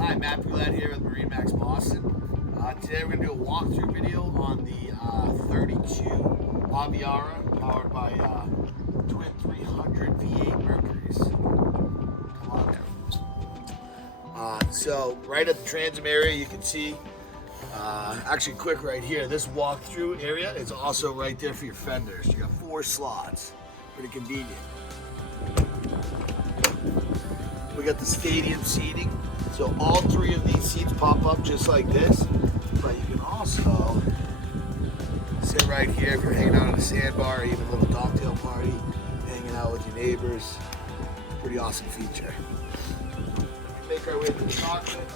Hi, Matt Roulette here with MarineMax Boston. Today we're going to do a walkthrough video on the 32 Aviara powered by twin 300 V8 Mercuries. Come on there. So right at the transom area you can see, actually quick right here, this walkthrough area is also right there for your fenders. You got 4 slots, pretty convenient. We got the stadium seating. So all 3 of these seats pop up just like this, but you can also sit right here if you're hanging out on a sandbar or even a little dogtail party, hanging out with your neighbors. Pretty awesome feature. Make our way to the cockpit.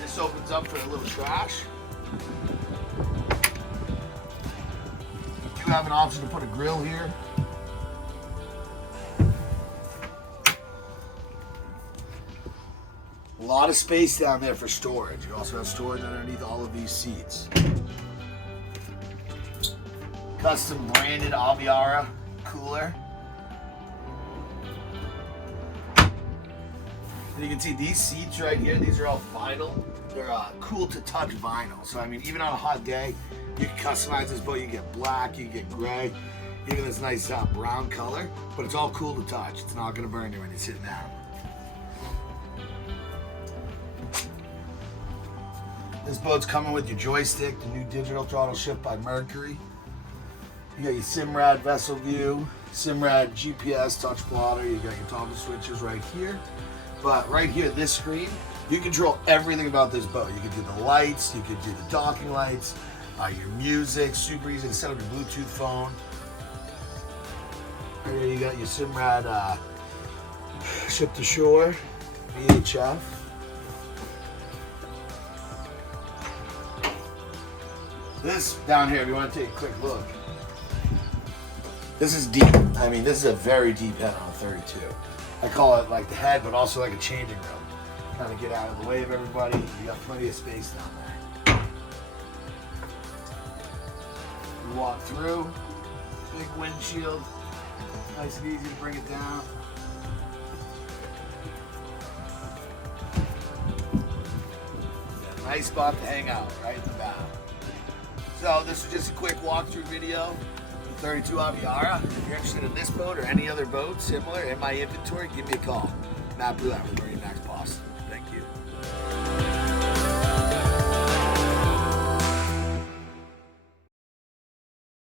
This opens up for a little trash. You have an option to put a grill here. A lot of space down there for storage. You also have storage underneath all of these seats. Custom branded Aviara cooler. And you can see these seats right here, these are all vinyl. They're cool to touch vinyl. So I mean, even on a hot day, you can customize this boat. You get black, you get gray, even this nice brown color, but it's all cool to touch. It's not gonna burn you when you're sitting down. This boat's coming with your joystick, the new digital throttle shift by Mercury. You got your Simrad vessel view, Simrad GPS touch plotter. You got your toggle switches right here. But right here, this screen, you control everything about this boat. You can do the lights, you can do the docking lights, your music, super easy to set up your Bluetooth phone. Right here you got your Simrad ship to shore, VHF. This down here, if you want to take a quick look, this is deep. I mean, this is a very deep head on a 32. I call it like the head, but also like a changing room. Kind of get out of the way of everybody. You got plenty of space down there. You walk through, big windshield, nice and easy to bring it down. Yeah, nice spot to hang out, right in the bow. So this is just a quick walkthrough video, the 32 Aviara. If you're interested in this boat or any other boat similar in my inventory, give me a call. Matt Roulette with MarineMax.